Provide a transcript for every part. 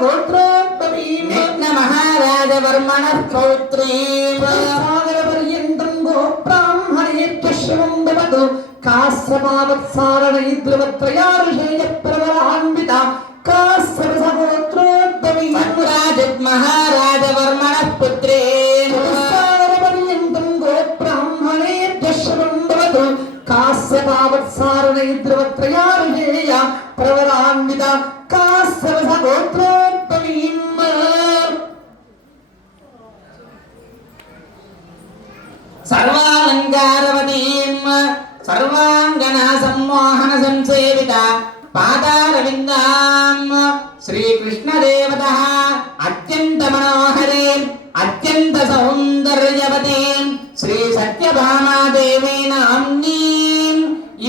గోత్రోద్భవీం విఘ్న మహారాజ వర్మణ పౌత్రీం సాగర పర్యంతం గో బ్రాహ్మణేభ్య శ్రవం భవతు కాశ్యపావత్సారణైద్రవత్రయారుషేయ ప్రవరాన్విత కాశ్యప గోత్రోద్భవీం పద్మరాజ మహారాజ వర్మణ పుత్రీం సాగర పర్యంతం గో బ్రాహ్మణేభ్య శ్రవం భవతు కాశ్యపావత్సారణైద్రవత్రయారుషేయ ప్రవరాన్విత కాశ్యప గోత్రోద్భవీం సర్వాలంకారవతీం సర్వాంగనా సమ్మోహన సంసేవిత పాదారవిందాం శ్రీకృష్ణదేవత అత్యంత మనోహరీం అత్యంత సౌందర్యవతీం శ్రీ సత్యభామాదేవీ నామ్నీం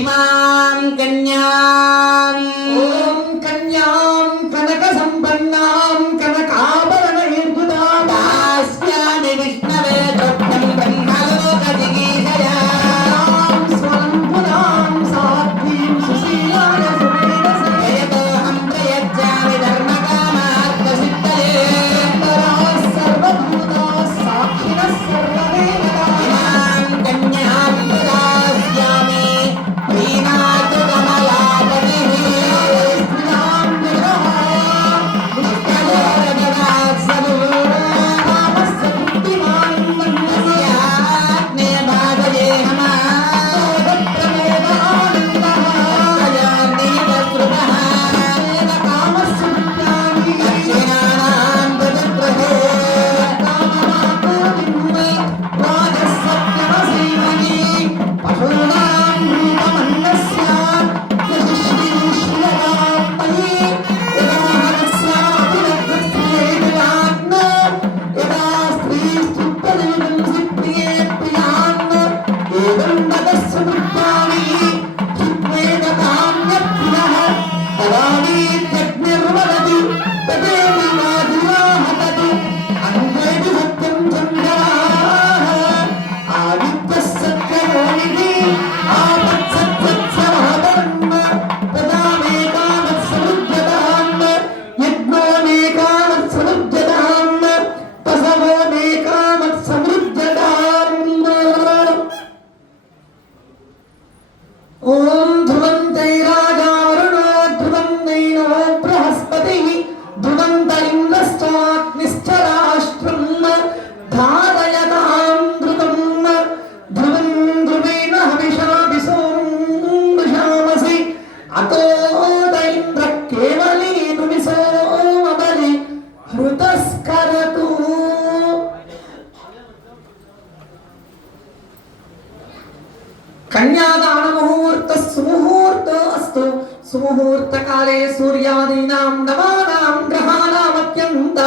ఇమాం కన్యాం ఓం కన్యాం కనక సంపన్నాం కనకాభరణైర్భుతాం దాస్యామి విష్ణవే తృప్తం బ్రహ్మలోక జిగీషయా స్వరంపురాం సాధ్వీం సుశీలాయ సువేదసే జయతోహం ప్రయచ్చామి ధర్మకామార్థసిద్ధయే సర్వభూతా సాక్షిణః సర్వదేవతాః ఇమాం కన్యాం ప్రదాస్యామి ప్రీణాతు కమలాపతిః శ్రీరాం జగః రామస్య బుద్ధిమాన్ మన్యస్య ప్రమోదానందః కామస్య విజ్ఞాని కామమాకోటిం రాజసత్యమసీమని పశూనాం రూపమన్నస్య యశస్విని శ్రీరామయి యదా హరస్యాతిరగ్రస్యేయాత్మ యదా స్త్రీస్తుప్తదేవం సిప్రియే ప్రియాన్న ఏవం వదస్సు పుత్రాణి చిత్వేద కామ్యప్రియః తదానీత్యగ్నిర్వదతి తదేవి మాధురాహతతి అంగేతి సత్యం చంద్రాః ఆదిత్యః సత్యమోనిః ఆపత్సత్సత్సమాదర్మ తదామేకామత్సముద్యతాం యజ్ఞోమేకామత్సముద్యతాం పసవోమేకామత్సముద్యతాం ఓం ధ్రువంతైరాజావరుణో ధ్రువంతైనో బృహస్పతిః ధ్రువంత ఇంద్రశ్చాగ్నిశ్చ రాష్ట్రం ధారయతాం ధ్రువం ధ్రువం ధ్రువేణ హవిషాభిసోం వృషామసి అతో దైంద్ర కేవలీను విసోమబలి హృతస్కరతు కన్యాదాన ముహూర్త సుముహూర్త అస్తు సుముహూర్త కాలే సూర్యాదీనాం నవానాం గ్రహాణామత్యంత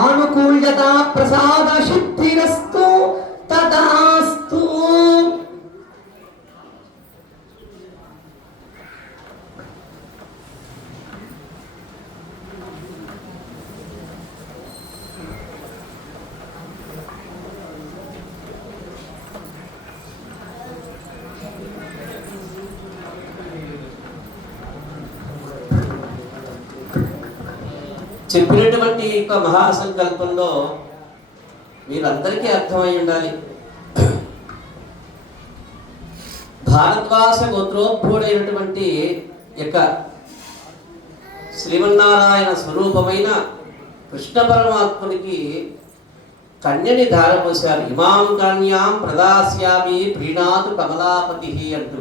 ఆనుకూల్యత ప్రసాద శుద్ధిరస్తు తదాస్తు చెప్పినటువంటి యొక్క మహాసంకల్పంలో మీరందరికీ అర్థమై ఉండాలి. భారద్వాస గోత్రోద్భవుడైనటువంటి యొక్క శ్రీమన్నారాయణ స్వరూపమైన కృష్ణ పరమాత్మునికి కన్యని ధారపోశారు. ఇమాం కన్యాం ప్రదాస్యామి ప్రీణాతు కమలాపతి అంటూ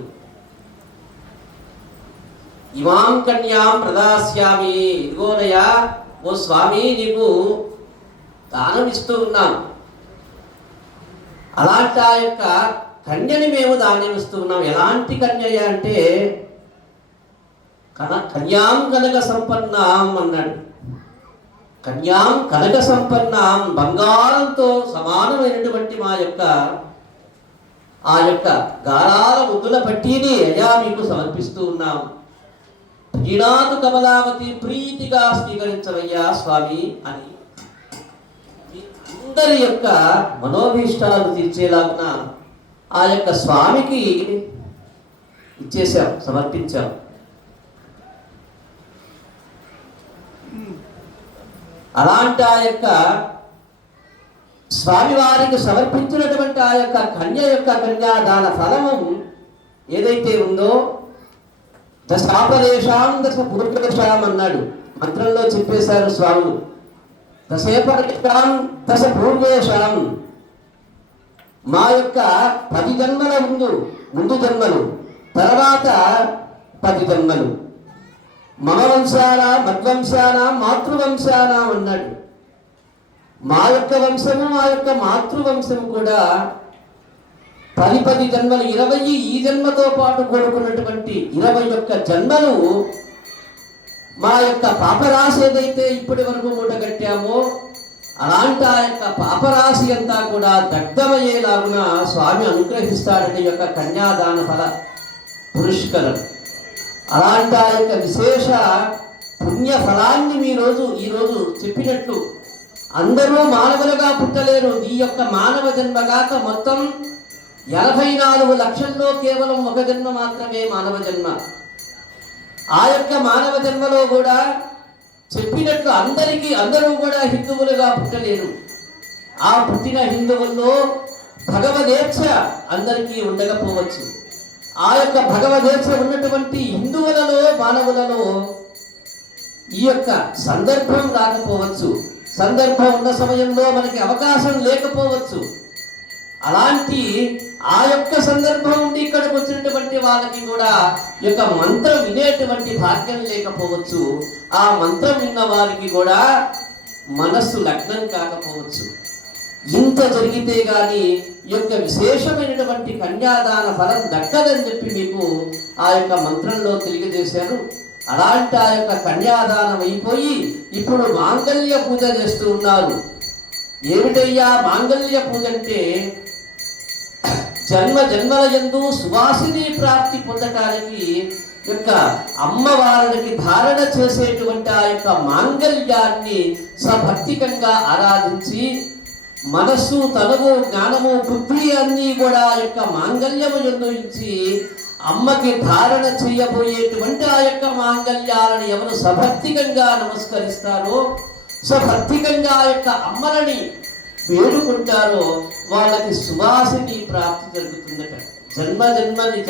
ఇమాం కన్యాం ప్రదాస్యామి, ఇదిగోనయ్యా ఓ స్వామి నీకు దానం ఇస్తూ ఉన్నాం. అలాంటి ఆ యొక్క కన్యని మేము దానం ఇస్తూ ఉన్నాం. ఎలాంటి కన్యయ అంటే కన్యాం కనక సంపన్నాం అన్నాడు. కన్యాం కనక సంపన్నాం, బంగారంతో సమానమైనటువంటి మా యొక్క ఆ యొక్క గారాల ముద్దుల పట్టీని అయ్యా మీకు సమర్పిస్తూ ఉన్నాం. ప్రీణాతు కమలావతి, ప్రీతిగా స్వీకరించవయ్యా స్వామి అని అందరి యొక్క మనోభీష్టాలు తీర్చేలాగున ఆ యొక్క స్వామికి ఇచ్చేసాం, సమర్పించాం. అలాంటి ఆ యొక్క స్వామివారికి సమర్పించినటువంటి ఆ యొక్క కన్య యొక్క కన్యాదాన ఫలము ఏదైతే ఉందో దశాపరేషాం దశ పూర్వేషాం అన్నాడు. మంత్రంలో చెప్పేశారు స్వాములు. దశేపరేషాం దశ పూర్వేషాం, మా యొక్క 10 జన్మల ముందు జన్మలు, తర్వాత 10 జన్మలు, మమ వంశాన మద్వంశాన మాతృవంశాన అన్నాడు. మా యొక్క వంశము మా యొక్క మాతృవంశము కూడా 10 జన్మలు, 20 ఈ జన్మతో పాటు కూడుకున్నటువంటి 21 జన్మలు మా యొక్క పాపరాశి ఏదైతే ఇప్పటి వరకు మూటగట్టామో అలాంటి ఆ యొక్క పాపరాశి అంతా కూడా దగ్ధమయ్యేలాగున స్వామి అనుగ్రహిస్తాడని యొక్క కన్యాదాన ఫల పురుష్కరం. అలాంటి ఆ యొక్క విశేష పుణ్య ఫలాన్ని ఈరోజు చెప్పినట్లు అందరూ మానవులుగా పుట్టలేరు. ఈ యొక్క మానవ జన్మగాక మొత్తం 84 లక్షల్లో కేవలం ఒక జన్మ మాత్రమే మానవ జన్మ. ఆ యొక్క మానవ జన్మలో కూడా చెప్పినట్లు అందరూ కూడా హిందువులుగా పుట్టలేరు. ఆ పుట్టిన హిందువుల్లో భగవదేచ్ఛ అందరికీ ఉండకపోవచ్చు. ఆ యొక్క భగవదేచ్ఛ ఉన్నటువంటి హిందువులలో మానవులలో ఈ యొక్క సందర్భం రాకపోవచ్చు. సందర్భం ఉన్న సమయంలో మనకి అవకాశం లేకపోవచ్చు. అలాంటి ఆ యొక్క సందర్భం నుండి ఇక్కడికి వచ్చినటువంటి వాళ్ళకి కూడా ఈ యొక్క మంత్రం వినేటువంటి భాగ్యం లేకపోవచ్చు. ఆ మంత్రం విన్న వారికి కూడా మనస్సు లగ్నం కాకపోవచ్చు. ఇంత జరిగితే గాని ఈ యొక్క విశేషమైనటువంటి కన్యాదాన ఫలం దక్కదని చెప్పి మీకు ఆ యొక్క మంత్రంలో తెలియజేశారు. అలాంటి ఆ యొక్క కన్యాదానం అయిపోయి ఇప్పుడు మాంగళ్య పూజ చేస్తూ ఉన్నారు. ఏమిటయ్యా మాంగళ్య పూజ అంటే? జన్మల యందు సువాసిని ప్రాప్తి పొందటానికి యొక్క అమ్మవారికి ధారణ చేసేటువంటి ఆ యొక్క మాంగళ్యాన్ని సభక్తికంగా ఆరాధించి మనస్సు తనువు జ్ఞానము బుద్ధి అన్నీ కూడా ఆ యొక్క మాంగళ్యము యందు ఇచ్చి అమ్మకి ధారణ చేయబోయేటువంటి ఆ యొక్క మాంగళ్యాలను ఎవరు సభక్తికంగా నమస్కరిస్తారో, సభక్తికంగా ఆ యొక్క అమ్మలని వేడుకుంటారో వాళ్ళకి సువాసిని ప్రాప్తి జరుగుతుందట. జన్మనిచ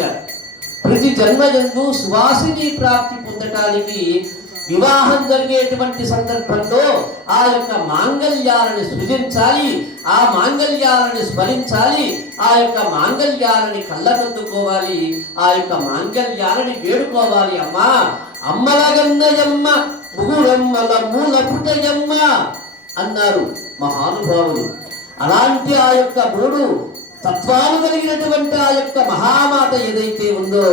ప్రతి జన్మయందు సువాసిని ప్రాప్తి పొందటానికి వివాహం జరిగేటువంటి సందర్భంలో ఆ యొక్క మాంగళ్యాలను సృజించాలి, ఆ మాంగళ్యాలను స్మరించాలి, ఆ యొక్క మాంగళ్యాలని కళ్ళకద్దుకోవాలి, ఆ యొక్క మాంగళ్యాలని వేడుకోవాలి. అమ్మా అమ్మలగన్నయమ్మ ముగురమ్మల మూల పుటయమ్మ అన్నారు మహానుభావులు. అలాంటి ఆ యొక్క 3 తత్వాలు కలిగినటువంటి ఆ యొక్క మహామాత ఏదైతే ఉందో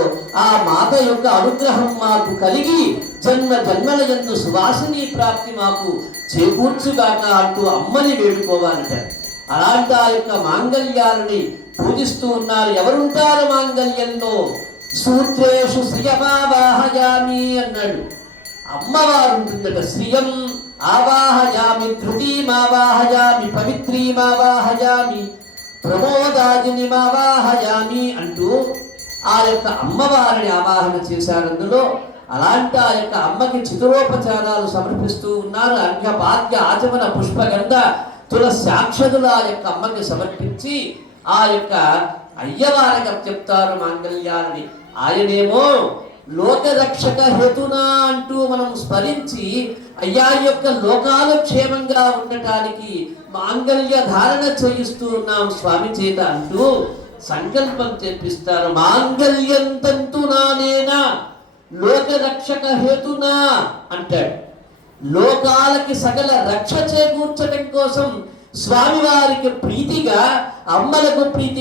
ఆ మాత యొక్క అనుగ్రహం మాకు కలిగి జన్మల యందు సువాసిని ప్రాప్తి మాకు చేకూర్చుగాక అంటూ అమ్మని వేడుకోవాలట. అలాంటి ఆ యొక్క మాంగళ్యాలని పూజిస్తూ ఉన్నారు. ఎవరుంటారు మాంగళ్యంలో? సూత్రేషు శ్రియమావాహయామి అన్నాడు. అమ్మవారు ఉంటుందట. శ్రియం ఆవాహయామి, ధృతీమావాహయామి, పవిత్రీమావాహయామి, ప్రమోదాజినిమావాహయామి అంటూ ఆ యొక్క అమ్మవారిని ఆవాహన చేశారు. అందులో అలాంటి ఆ యొక్క అమ్మకి చితురోపచారాలు సమర్పిస్తూ ఉన్నారు. అర్ఘ్యపాద్య ఆచమన పుష్పగంధ తులసాక్షదులు ఆ యొక్క అమ్మకి సమర్పించి ఆ యొక్క అయ్యవారికి చెప్తారు మాంగళ్యాలని. ఆయనేమో లోకరక్షక హేతునా అంటూ మనం స్మరించి అయ్యా యొక్క లోకాలు క్షేమంగా ఉండటానికి మాంగళ్య ధారణ చేయిస్తూ ఉన్నాం స్వామి చేత అంటూ సంకల్పం చేపిస్తారు. మాంగళ్యం తంతునానేనా లోకరక్షక హేతునా అంటాడు. లోకాలకి సకల రక్ష చేకూర్చడం కోసం స్వామివారికి ప్రీతిగా, అమ్మలకు ప్రీతిగా